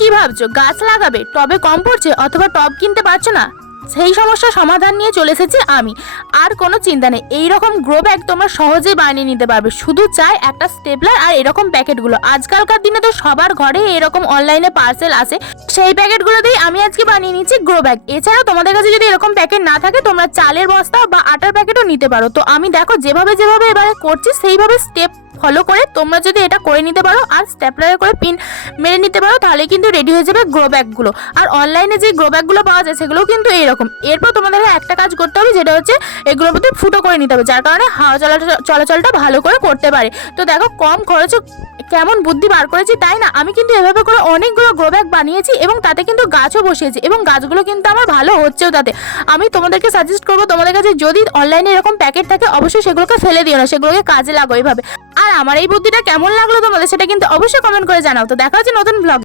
কি ভাবছো, গাছ লাগাবে, টবে কম পড়ছে অথবা টব কিনতে পারছো না? সেই সমস্যার সমাধান নিয়ে চলে এসেছি আমি। আর কোনো চিন্তা নেই, এইরকম গ্রো ব্যাগ তোমরা সহজেই বানিয়ে নিতে পারবে। শুধু চাই একটা স্টেপলার আর এরকম প্যাকেটগুলো। আজকালকার দিনে তো সবার ঘরে এরকম অনলাইনে পার্সেল আসে, সেই প্যাকেটগুলো দিয়ে আমি আজকে বানিয়ে নিচ্ছি গ্রো ব্যাগ। এছাড়াও তোমাদের কাছে যদি এরকম প্যাকেট না থাকে, তোমরা চালের বস্তা বা আটার প্যাকেটও নিতে পারো। তো আমি দেখো যেভাবে যেভাবে এবারে করছি সেইভাবে স্টেপ ফলো করে তোমরা যদি এটা করে নিতে পারো আর স্টেপলারে করে পিন মেরে নিতে পারো, তাহলে কিন্তু রেডি হয়ে যাবে গ্রো ব্যাগগুলো। আর অনলাইনে যে গ্রো ব্যাগগুলো পাওয়া যায় সেগুলোও কিন্তু এইরকম। এরপর তোমাদেরকে একটা কাজ করতে হবে, যেটা হচ্ছে এগুলোর মধ্যে ফুটো করে নিতে হবে, যার কারণে হাওয়া চলাচলটা ভালো করে করতে পারে। তো দেখো কম খরচে কেমন বুদ্ধি বার করেছি, তাই না? আমি কিন্তু এভাবে করে অনেকগুলো গ্রো ব্যাগ বানিয়েছি এবং তাতে কিন্তু গাছও বসিয়েছি এবং গাছগুলো কিন্তু আমার ভালো হচ্ছেও তাতে। আমি তোমাদেরকে সাজেস্ট করবো, তোমাদের কাছে যদি অনলাইনে এরকম প্যাকেট থাকে অবশ্যই সেগুলোকে ফেলে দিও না, সেগুলোকে কাজে লাগো এইভাবে। আর আমার এই বুদ্ধিটা কেমন লাগলো তোমাদের, সেটা কিন্তু অবশ্যই কমেন্ট করে জানাও। তো দেখা হচ্ছে নতুন ব্লগ।